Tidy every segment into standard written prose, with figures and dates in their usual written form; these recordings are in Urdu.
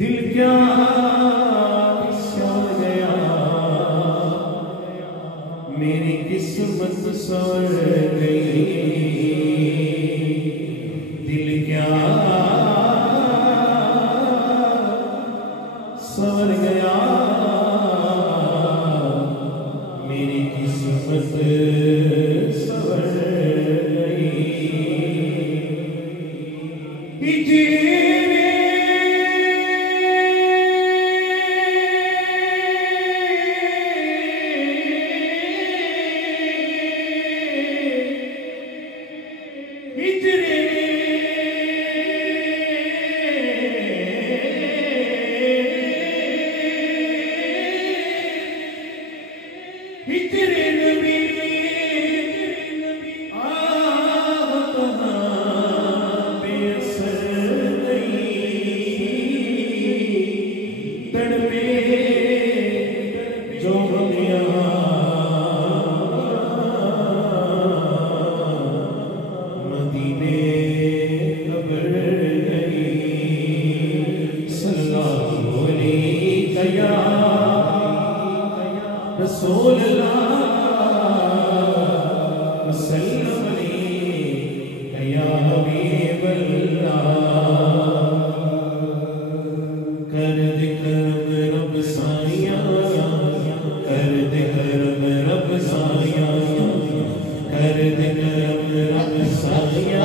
دل کیا سو گیا میری قسمت سور گئی دل کیا سور گیا میری قسمت سور گئی رسول اللہ وسلم علیہ یا حبیب اللہ کر دے کرم رب سایہ کر دے کرم رب سایہ کر دے کرم رب سایہ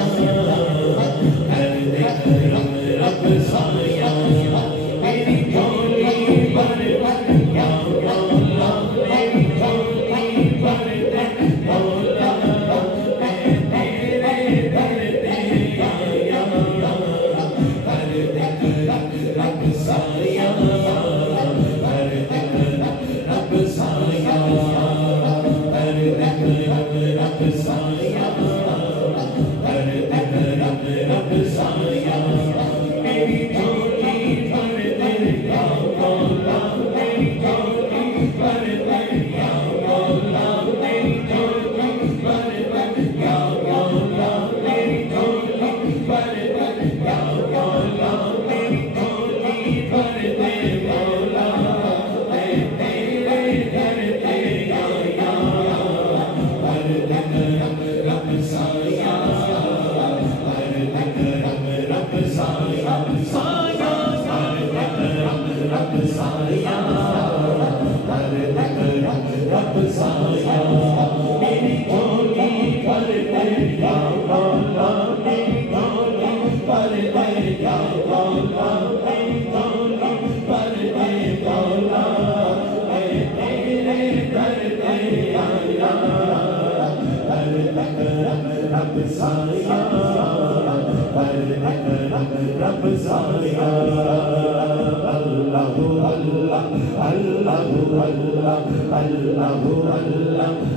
کر دے کرم رب سایہ میری جھولی پر یا مولا میری جھولی پر مولا میں تیرے در پہ آیا کر دے کرم رب سایہ کر دے کرم رب سایہ کر دے کرم رب سایہ کر دے کرم رب سایہ میری جھولی پر یا مولا میری جھولی پر یا مولا میری جھولی پر یا مولا میری جھولی پر یا مولا میری جھولی پر مولا میں تیرے در پہ آیا کر دے کرم رب سایہ کر دے کرم رب سایہ سایہ کر دے کرم رب سایہ کر دے کرم رب سایہ میری جھولی پر یا مولا میری جھولی پر یا مولا میری جھولی پر مولا میں تیرے در پہ آیا کر دے کرم رب سایہ کر دے کرم رب سایہ اللہ اللہ اللہ اللہ اللہ اللہ اللہ اللہ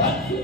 اللہ